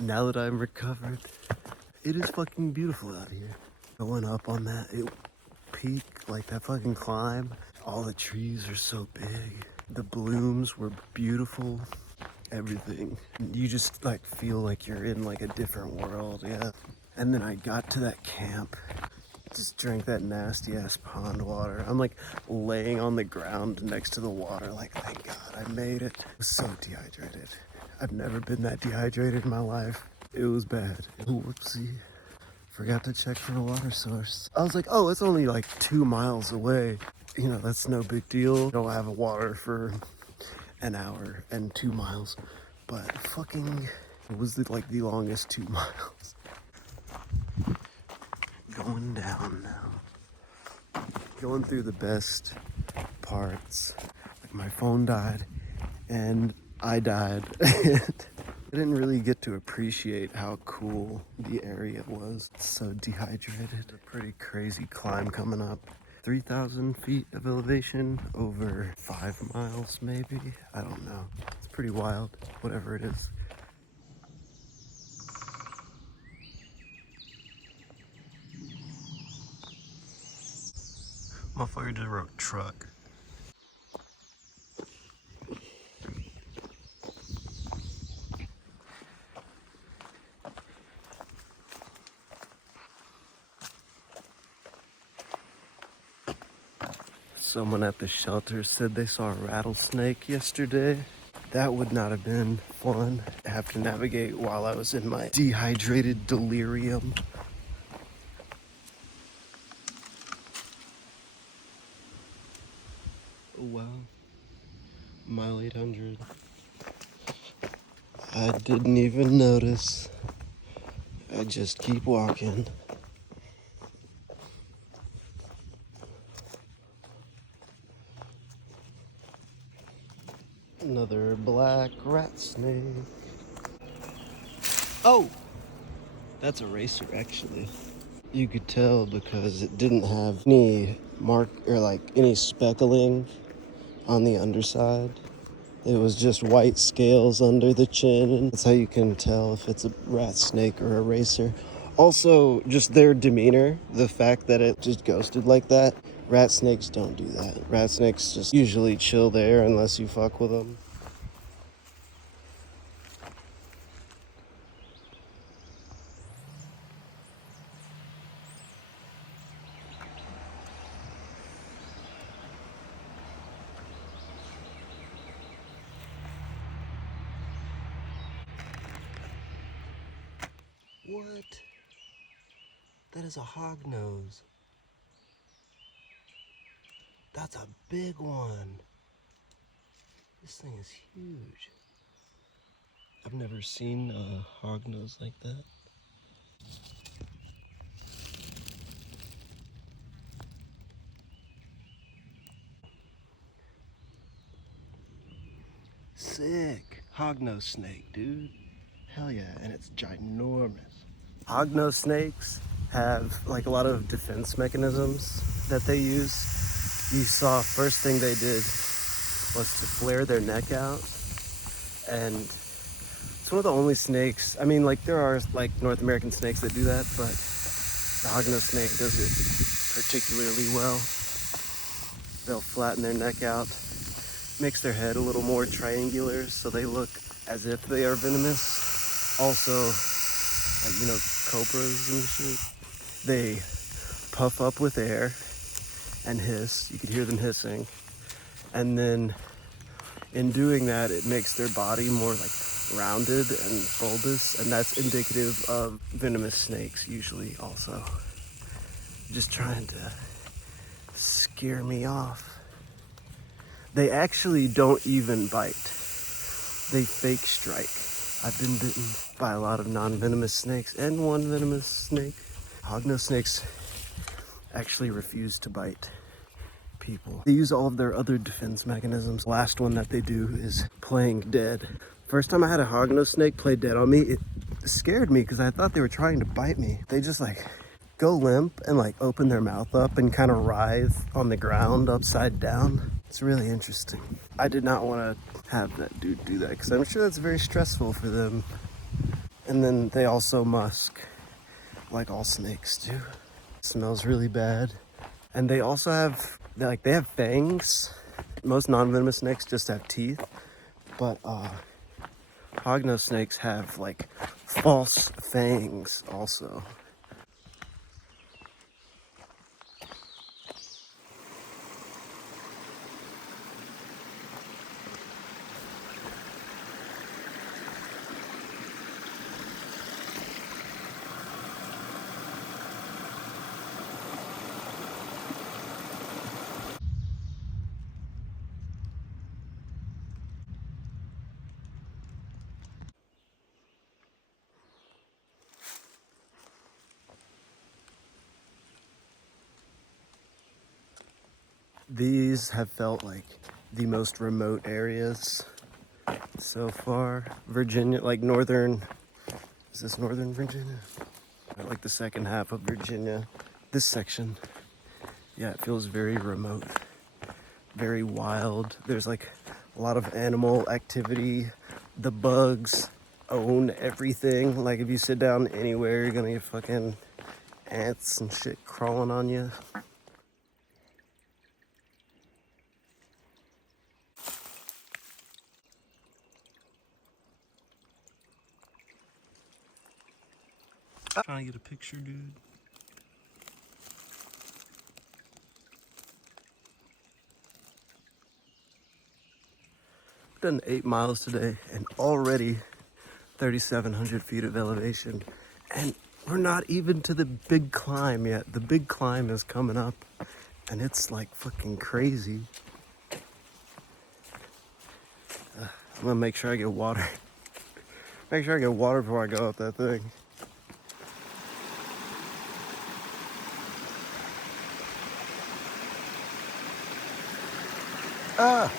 now that I'm recovered, it is fucking beautiful out here. Going up on that peak, like that fucking climb, all the trees are so big. The blooms were beautiful. Everything. You just like feel like you're in like a different world, yeah. And then I got to that camp, just drank that nasty ass pond water. I'm like laying on the ground next to the water, like thank God I made it. I was so dehydrated. I've never been that dehydrated in my life. It was bad. Whoopsie. Forgot to check for a water source. I was like, oh, it's only like 2 miles away. You know, that's no big deal. Don't have water for an hour and 2 miles, but fucking it was like the longest 2 miles. Going down now, going through the best parts. Like my phone died and I died. I didn't really get to appreciate how cool the area was. It's so dehydrated. A pretty crazy climb coming up. 3,000 feet of elevation over 5 miles maybe. I don't know. It's pretty wild, whatever it is. Motherfucker just wrote truck. Someone at the shelter said they saw a rattlesnake yesterday. That would not have been fun to have to navigate while I was in my dehydrated delirium. Oh wow, mile 800. I didn't even notice. I just keep walking. Another black rat snake. Oh! That's a racer actually. You could tell because it didn't have any mark or like any speckling on the underside. It was just white scales under the chin. That's how you can tell if it's a rat snake or a racer. Also, just their demeanor, the fact that it just ghosted like that. Rat snakes don't do that. Rat snakes just usually chill there unless you fuck with them. What? That is a hognose. That's a big one. This thing is huge. I've never seen a hognose like that. Sick. Hognose snake, dude. Hell yeah, and it's ginormous. Hognose snakes have like a lot of defense mechanisms that they use. You saw first thing they did was to flare their neck out, and it's one of the only snakes, I mean, like there are like North American snakes that do that, but the hognose snake does it particularly well. They'll flatten their neck out, makes their head a little more triangular so they look as if they are venomous. Also, like, you know, cobras and shit, they puff up with air and hiss. You could hear them hissing. And then in doing that, it makes their body more like rounded and bulbous, and that's indicative of venomous snakes usually also. Just trying to scare me off. They actually don't even bite. They fake strike. I've been bitten by a lot of non-venomous snakes and one venomous snake. Hognose snakes actually refuse to bite people. They use all of their other defense mechanisms. The last one that they do is playing dead. First time I had a hognose snake play dead on me, it scared me because I thought they were trying to bite me. They just like go limp and like open their mouth up and kind of writhe on the ground upside down. It's really interesting. I did not want to have that dude do that because I'm sure that's very stressful for them. And then they also musk, like all snakes do. It smells really bad. And they also have, they have fangs. Most non-venomous snakes just have teeth, but hognose snakes have like false fangs also. These have felt like the most remote areas so far. Virginia, like northern, is this northern Virginia? Like the second half of Virginia. This section, yeah, it feels very remote, very wild. There's like a lot of animal activity. The bugs own everything. Like if you sit down anywhere, you're gonna get fucking ants and shit crawling on you. Trying to get a picture, dude. Done 8 miles today and already 3,700 feet of elevation. And we're not even to the big climb yet. The big climb is coming up and it's like fucking crazy. I'm gonna make sure I get water. Make sure I get water before I go up that thing. Ah!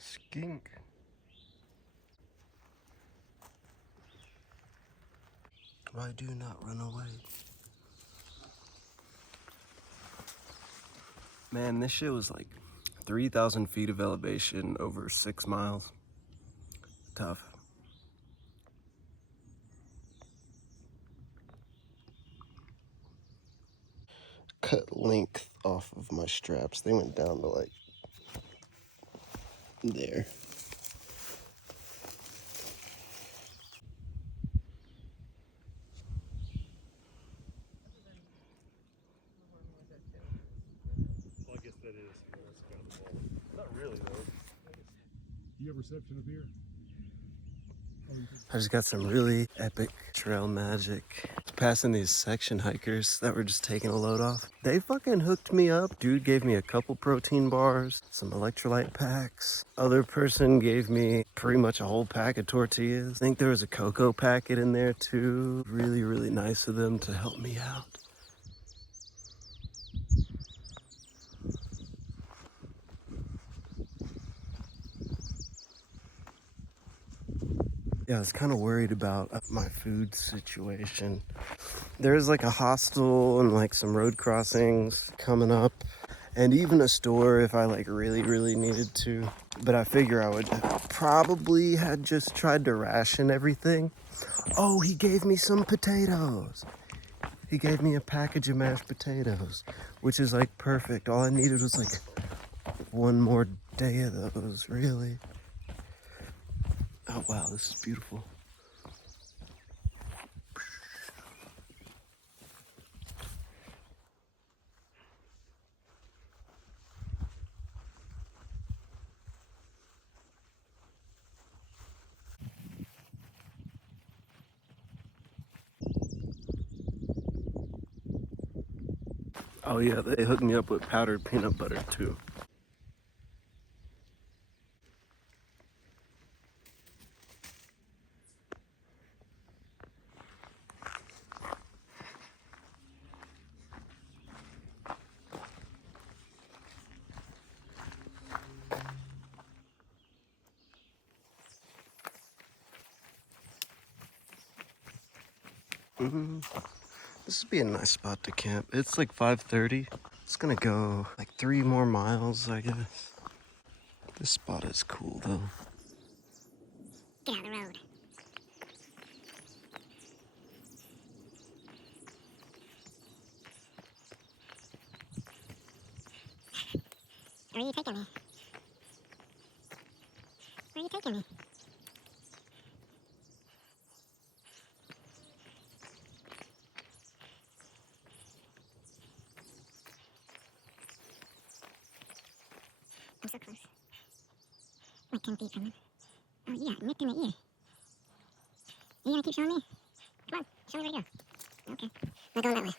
Skink. Why do not run away? Man, this shit was like 3,000 feet of elevation over 6 miles. Tough. Cut length off of my straps. They went down to like there. really though. You have reception up here? I just got some really epic trail magic. Passing these section hikers that were just taking a load off. They fucking hooked me up. Dude gave me a couple protein bars, some electrolyte packs. Other person gave me pretty much a whole pack of tortillas. I think there was a cocoa packet in there too. Really, really nice of them to help me out. Yeah, I was kind of worried about my food situation. There's like a hostel and like some road crossings coming up, and even a store if I like really, really needed to. But I figure I would probably had just tried to ration everything. Oh, he gave me some potatoes. He gave me a package of mashed potatoes, which is like perfect. All I needed was like one more day of those, really. Oh wow, this is beautiful. Oh yeah, they hooked me up with powdered peanut butter too. This would be a nice spot to camp. It's like 5:30. It's gonna go like 3 more miles, I guess. This spot is cool though. Get out of the road. Where are you taking me? Where are you taking me? I'm so close. Like 10 feet from him. Oh, you got nicked in the ear. You gonna keep showing me? Come on, show me where to go. Okay. We're going that way.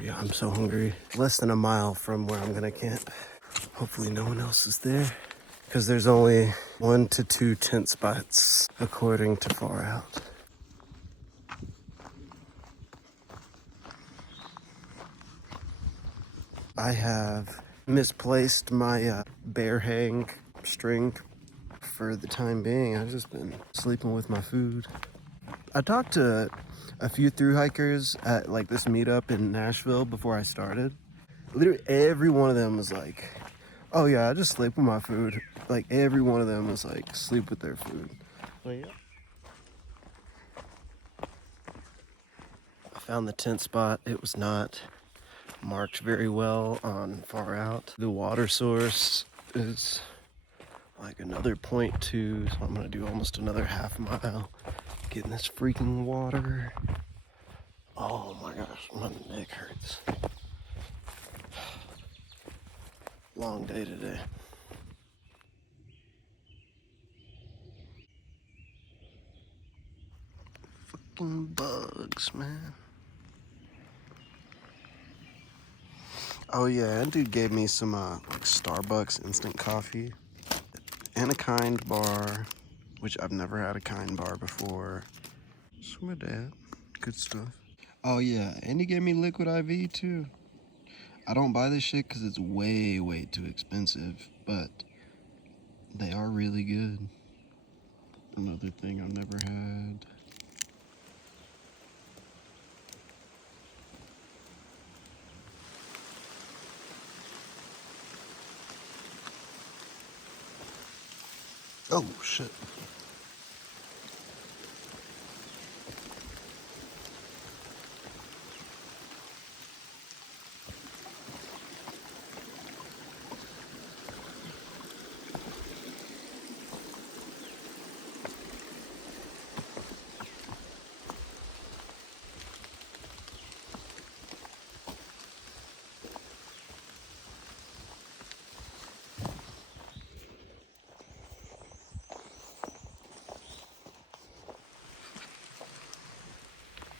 Yeah, I'm so hungry. Less than a mile from where I'm gonna camp. Hopefully no one else is there, because there's only 1 to 2 tent spots according to Far Out. I have misplaced my bear hang string for the time being. I've just been sleeping with my food. I talked to a few thru hikers at like this meetup in Nashville before I started. Literally every one of them was like, oh yeah, I just sleep with my food. Like every one of them was like, sleep with their food. So yeah. I found the tent spot. It was not marked very well on Far Out. The water source is like another 0.2, so I'm gonna do almost another half mile getting this freaking water. Oh my gosh, my neck hurts. Long day today. Fucking bugs, man. Oh yeah, that dude gave me some like Starbucks instant coffee and a Kind bar, which I've never had a Kind bar before. So my dad, good stuff. Oh yeah, and he gave me liquid IV too. I don't buy this shit because it's way, way too expensive, but they are really good. Another thing I've never had. Oh shit.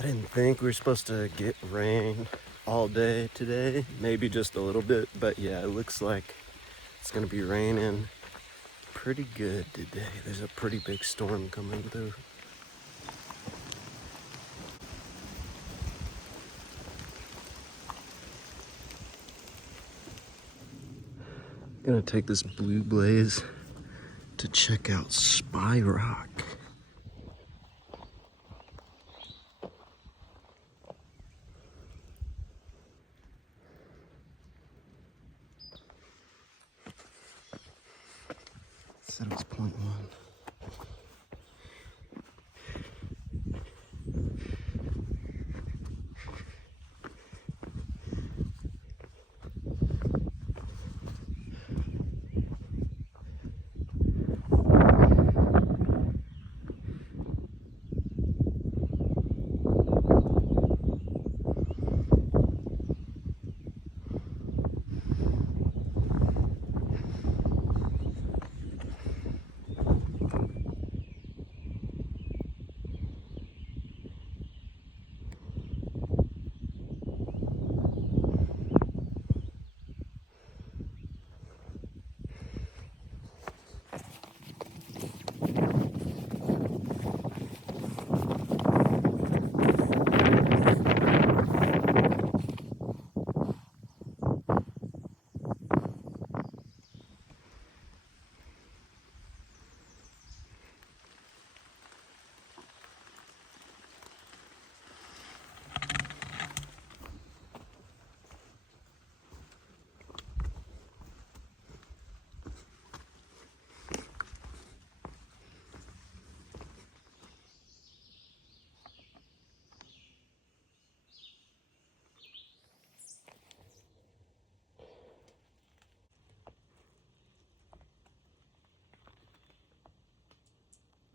I didn't think we were supposed to get rain all day today, maybe just a little bit, but yeah, it looks like it's gonna be raining pretty good today. There's a pretty big storm coming through. Gonna take this blue blaze to check out Spy Rock. Said it was 0.1.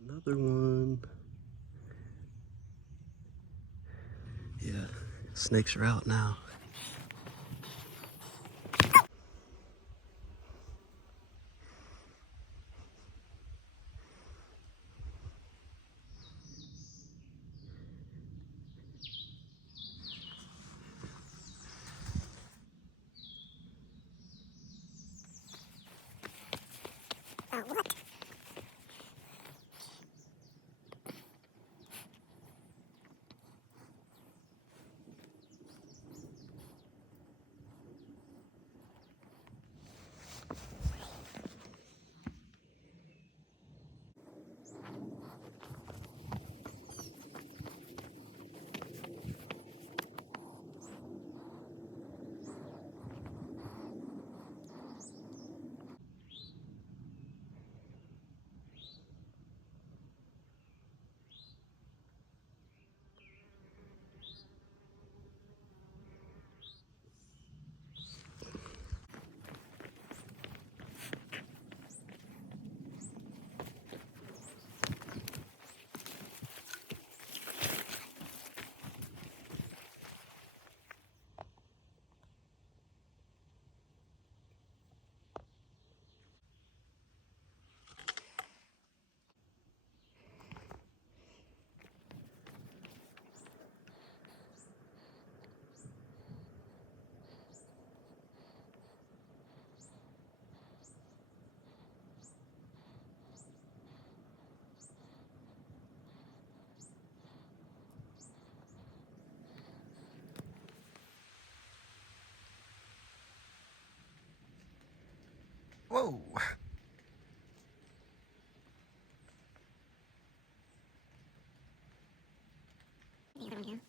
Another one. Yeah, snakes are out now. Oh, what? Whoa! The other one go.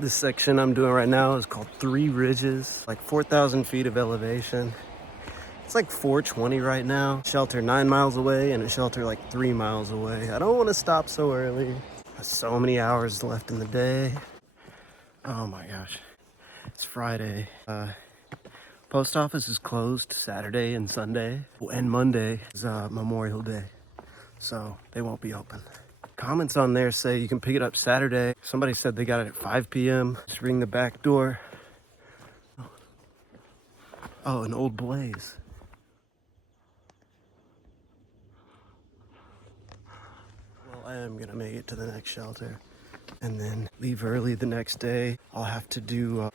This section I'm doing right now is called 3 Ridges, like 4,000 feet of elevation. It's like 4:20 right now. Shelter 9 miles away and a shelter like 3 miles away. I don't want to stop so early. There's so many hours left in the day. Oh my gosh. It's Friday. Post office is closed Saturday and Sunday. And Monday is Memorial Day. So they won't be open. Comments on there say you can pick it up Saturday. Somebody said they got it at 5 p.m. Just ring the back door. Oh, an old blaze. Well, I am gonna make it to the next shelter and then leave early the next day. I'll have to do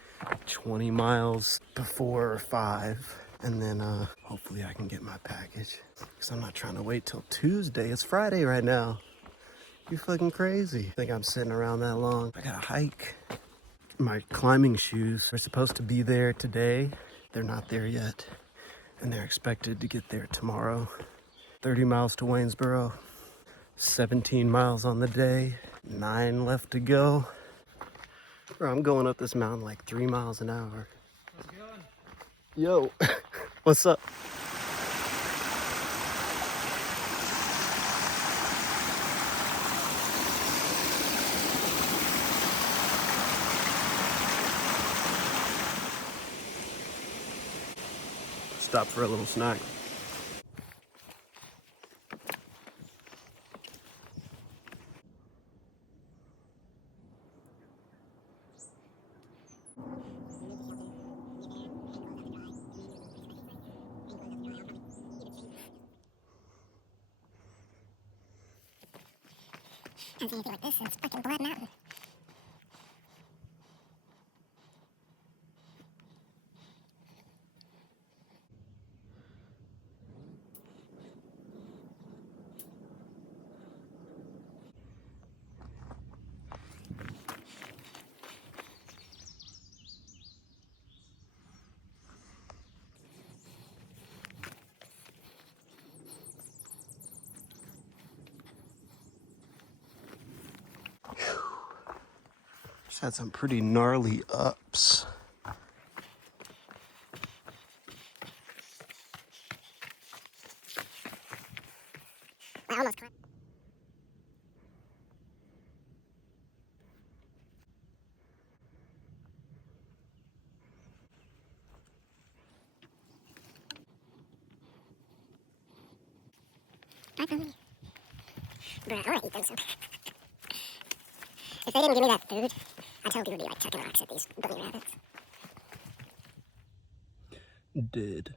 20 miles before 5. And then hopefully I can get my package. Because I'm not trying to wait till Tuesday. It's Friday right now. You fucking crazy. Think I'm sitting around that long. I gotta hike. My climbing shoes are supposed to be there today. They're not there yet. And they're expected to get there tomorrow. 30 miles to Waynesboro. 17 miles on the day. 9 left to go. Bro, I'm going up this mountain like 3 miles an hour. How's it going? Yo, what's up? Stop for a little snack. Haven't seen anything like this since fucking Blood Mountain. Just had some pretty gnarly ups. I almost climbed. I probably. Bro, I wanna eat them some. If they didn't give me that food, I totally would be like chucking rocks at these bunny rabbits. Did.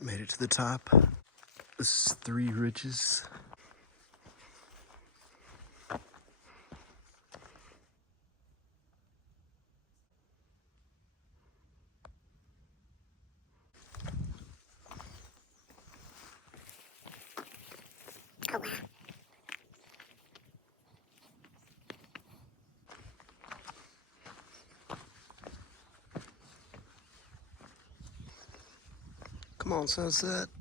Made it to the top. This is 3 Ridges. Oh wow. Come on, sunset.